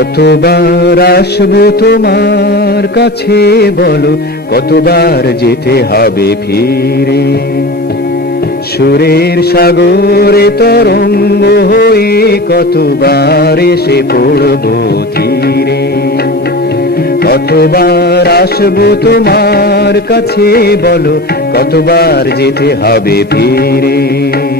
কতবার আসব তোমার কাছে, বলো, কতবার যেতে হবে ফিরে? সুরের সাগরে তরঙ্গ হয়ে কতবার এসে পড়ব তীরে? কতবার আসব তোমার কাছে, বলো, কতবার যেতে হবে ফিরে?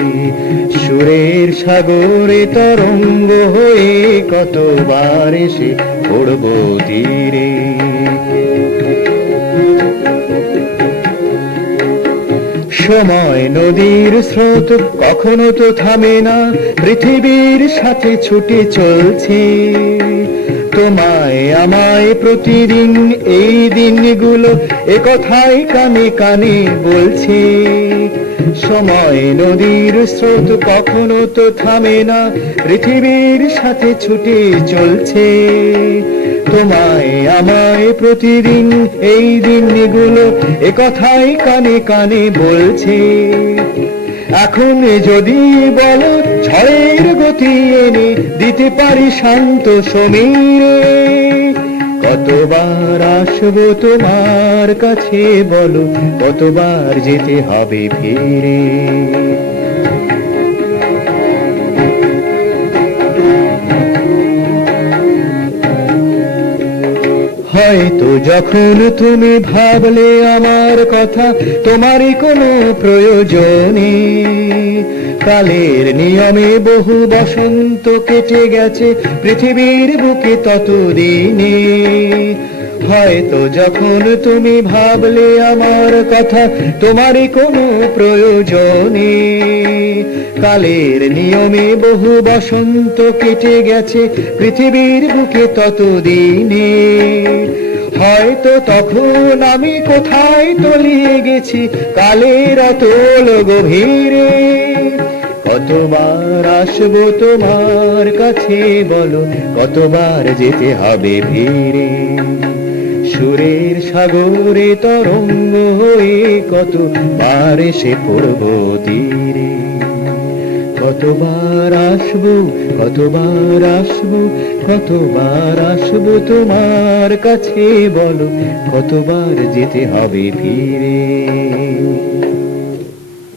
সুরের সাগরে তরঙ্গ হয়ে কতবার এসে পড়ব তীরে। সময় নদীর স্রোত কখনো তো থামে না, পৃথিবীর সাথে ছুটে চলছে। তোমায় আমায় প্রতিদিন এই দিনগুলো এ কথাই কানে কানে বলছে। সময় নদীর স্রোত কখনো তো থামে না, পৃথিবীর সাথে ছুটে চলছে। তোমায় আমায় প্রতিদিন এই দিনগুলো এ কথাই কানে কানে বলছে। এখন যদি বলো ঝড়ের গতি এনে দিতে পারি শান্ত সমীরে। কতবার আসব তোমার কাছে বলো, কতবার যেতে হবে ফিরে। হয়তো যখন তুমি ভাবলে আমার কথা, তোমারই কোনো প্রয়োজনে কালের নিয়মে বহু বসন্ত কেটে গেছে, পৃথিবীর বুকে ততদিনে। হয়তো যখন তুমি ভাবলে আমার কথা, তোমারই কোনো প্রয়োজনে। কালের নিয়মে বহু বসন্ত কেটে গেছে, পৃথিবীর বুকে ততদিনে। হয়তো তখন আমি কোথায় তলিয়ে গেছি, কালের অতল গভীরে। কতবার আসব তোমার কাছে বলো, কতবার যেতে হবে ফিরে? সুরের সাগরে তরঙ্গ হয়ে কত কতবার এসে পড়ব তীরে? কতবার আসব কতবার আসব কতবার আসব তোমার কাছে বলো, কতবার যেতে হবে ফিরে?